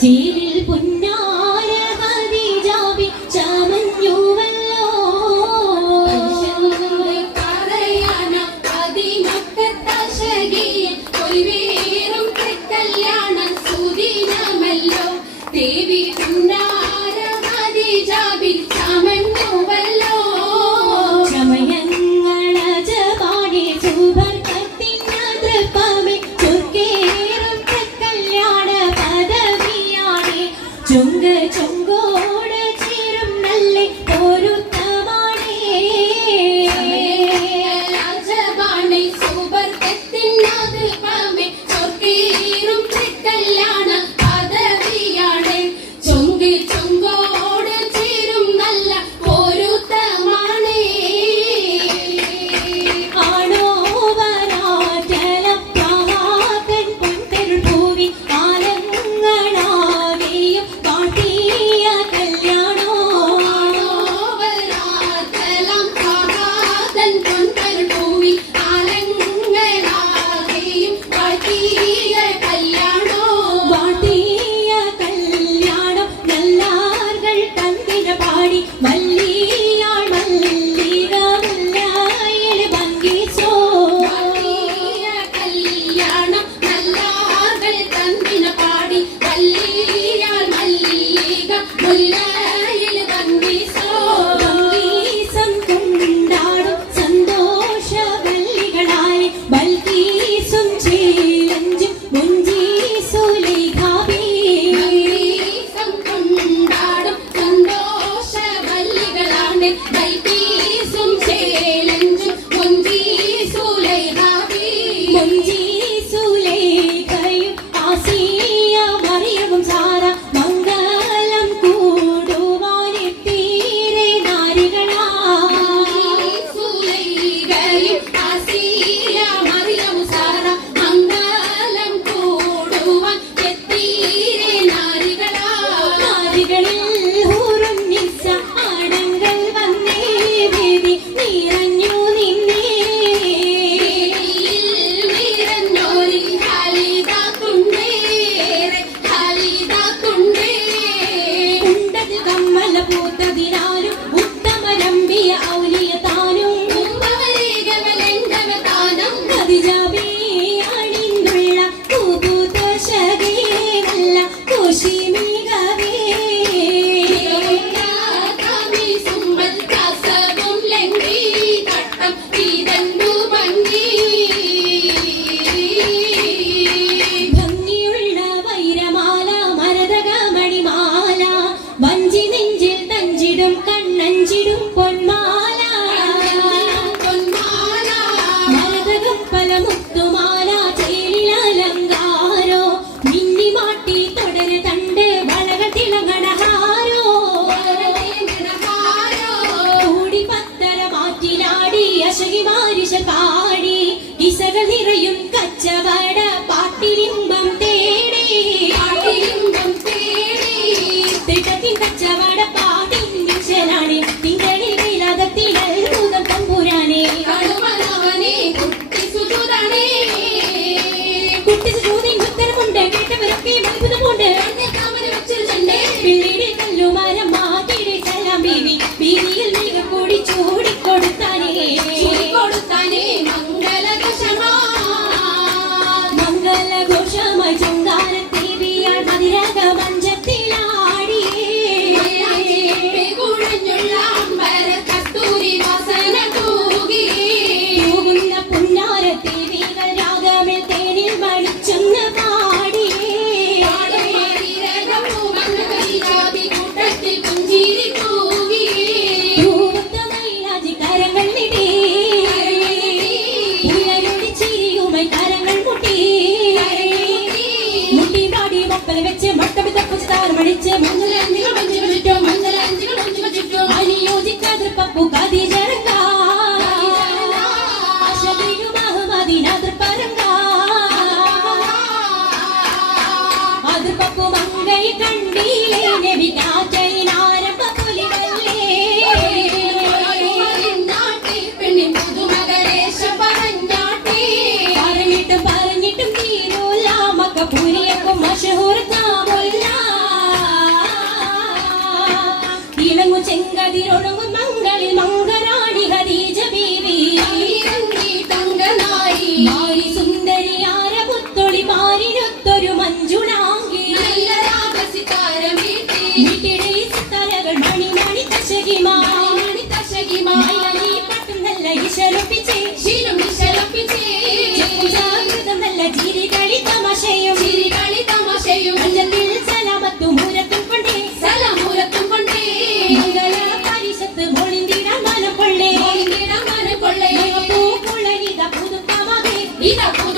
ചേരിൽ പുന്നാര ഖദീജാബി ചമഞ്ഞുവല്ലോ പറയാന അതിമക്കത്തശകിയിൽ കൊയ്വേറും കല്യാണ സുദിനമല്ലോ ദേവി പുന്നാര ഖദീജാബി ചമഞ്ഞുവല്ലോ ചമയങ്ങളജപാടി സുബർക്കത്തിന തൃപ്പമേ ചുർക്കേറും കല്യാണ പദവിയാണേ ചുങ്ക ചുങ്കോട് ചേരും നല്ല പൊരുത്തമാണേ രാജവാണി സുബർക്കത്തിന തൃപ്പമേ ചുർക്കേറും കല്യാണ പദവിയാണേ ചുങ്ക് ചുങ്കോട് ചേരും നല്ല പൊരുത്തമാണേ ആണോ വരാറ്റലപ്രവാഹൻ പൊൻപെരുൾ പൂവി ആലങ്ങളാകെയും കാട്ടിയ കല്യാണോ വരാതലം പ്രഭാതൻ പൊൻപെരുൾ പൂവി ആലങ്ങളാകെയും കാട്ടിയ കല്യാണോ വാട്ടിയ കല്യാണം നല്ലാർകൾ തന്തിന പാടി മല്ലിയാൾ മല്ലിക മുല്ലായിൽ ഭംഗിച്ചോ കാട്ടിയ കല്യാണം നല്ലാകൾ തന്തിന പാടി വല്ലിയാൽ മല്ലിക മുല്ലയിൽ തങ്കീസോ ഭംഗീസം കൊണ്ടാടും സന്തോഷവല്ലികളായി ബൽക്കീസും ചേലഞ്ചും മുഞ്ചീസുലൈഖാബി സംഗീതം കൊണ്ടാടും സന്തോഷവല്ലികളാണ് ബൽക്കീസും ചേലഞ്ചും മുഞ്ചീസുലൈഖാബി മുഞ്ചീസുലൈഖയും ആസിയ മറിയവും സാറ മംഗലം കൂടുവാനെത്തീരെ നാരികളാ സുലൈഖയും ആസിയ മറിയം സാറ മംഗലം കൂടുവാൻ എത്തീരെ നാരികളാ നാരികളിൽ ഹൂറുൻ നിസ്സ ആടങ്ങൾ വന്നേ വേദി നിറഞ്ഞു നിന്നേ നിറഞ്ഞോരി ഹാലിദാത്തുണ്ടേറെ ഹാലിദാത്തുണ്ടേ ഉണ്ടത് കമ്മല പൂത്തതിനാലും ഉത്തമരമ്പിയ ഔലിയ താനും കുംഭവരേഖവലംഘനദാനം ഖദീജാബി അണിന്നുള്ള കുബുദശകേ നല്ല കുശിമികവേ സുമ്പൽ കസവും ലംഘി തട്ടം ഇതണ്ടു ഭംഗി ഭംഗിയുള്ള വൈരമാല മരതകമണിമാല വഞ്ചി നെഞ്ചിൽ തഞ്ചിടും കണ്ണഞ്ചിടും പൊന്മാല പൊന്മാല മരതകം പല മുത്തുമാല ചേലിലലങ്കാരോ മിന്നി മാട്ടി തുടര തണ്ട് വളകൾ തിളങ്ങണഹാരോ കൂടി പത്തര മാറ്റിലാടി അശകി മാരിശ പാടി ഇസകൾ നിറയും കച്ചവട പാട്ടിലിമ്പം തേടി പാട്ടിലിമ്പം തേടി തിട്ടത്തിൻ കച്ചവട പാട്ടിൻ വിശലാണി തിങ്കളിൽ വിലാദത്തിൽ അത്ഭുതം തമ്പുരാനെ കടുമനവനെ കുട്ടി സുജുതണേ കുട്ടി ചോദ്യം ഉത്തരമുണ്ട് കേട്ടവരൊക്കെ അത്ഭുതമുണ്ട് കാമന വെച്ചൊരു ചണ്ടേ പിള്ളീട് കല്ലുമാരം മാറ്റിയുടെ സലാം ബീവി ബീവിയിൽ മിക കൂടി ചൂടിക്കൊടുത്താനേ കൊടുത്താനേ മംഗളകശമാ മംഗളഘോഷമായി ചുങ്കാരത്തേവിയാൾ മതിരക മഞ്ചത്തിലാടിയേ കുഴഞ്ഞുള്ള അമ്പര കസ്തൂരി വാസന തൂകിയേ പൂകുന്ന പുന്നാരത്തേവികൾ രാഗമിൽ തേനിൽ മണിച്ചൊന്ന് പാടിയേ കൂട്ടത്തിൽ പുഞ്ചിരി തൂകിയേ പൂവത്തമൈലാജി കരങ്ങൾ നീട്ടി ഉയരൊടി ചിരിയുമൈ കരങ്ങൾ മുട്ടി മുട്ടി പാടി മപ്പൽ വെച്ച് മട്ടമി തപ്പുച്ച് താർമടിച്ച് മംഗലാഞ്ചികൾ മഞ്ചു ചുറ്റോ മംഗലാഞ്ചികൾ മഞ്ചു ചുറ്റോ അനുയോജിക്കാതെ പപ്പു ഖദീജറങ്ക അശബിയു മഹമദിനാദർ പരങ്ക അത് പപ്പു മംഗൈ കണ്ടീലേ നബി കാറ്റയിലാരംഭ പുലിവല്ലേ നാട്ടി പെണ്ണിൻ പുതുമകരേശ പറഞ്ഞാട്ടി പറഞ്ഞിട്ടും തീരൂല മക്ക പൂരിയക്കും മഷഹൂർ കാമുല്ല പഠിപ്പിച്ചേ ജാഗ്രതം നല്ല ചിരികളി തമാശയും ചിരികളി തമാശയും മഞ്ഞത്തിൽ സലാമത്തും മൂരത്തും കൊണ്ടേ സലാമൂലത്തും കൊണ്ടേ മംഗള പരിഷത്ത് മോളിന്തിടാൻ മനം കൊള്ളേ മോളിന്തിടാൻ മനം കൊള്ളേ പൂക്കുളനിത പുതുക്കമാകെ ഇതാ പുതു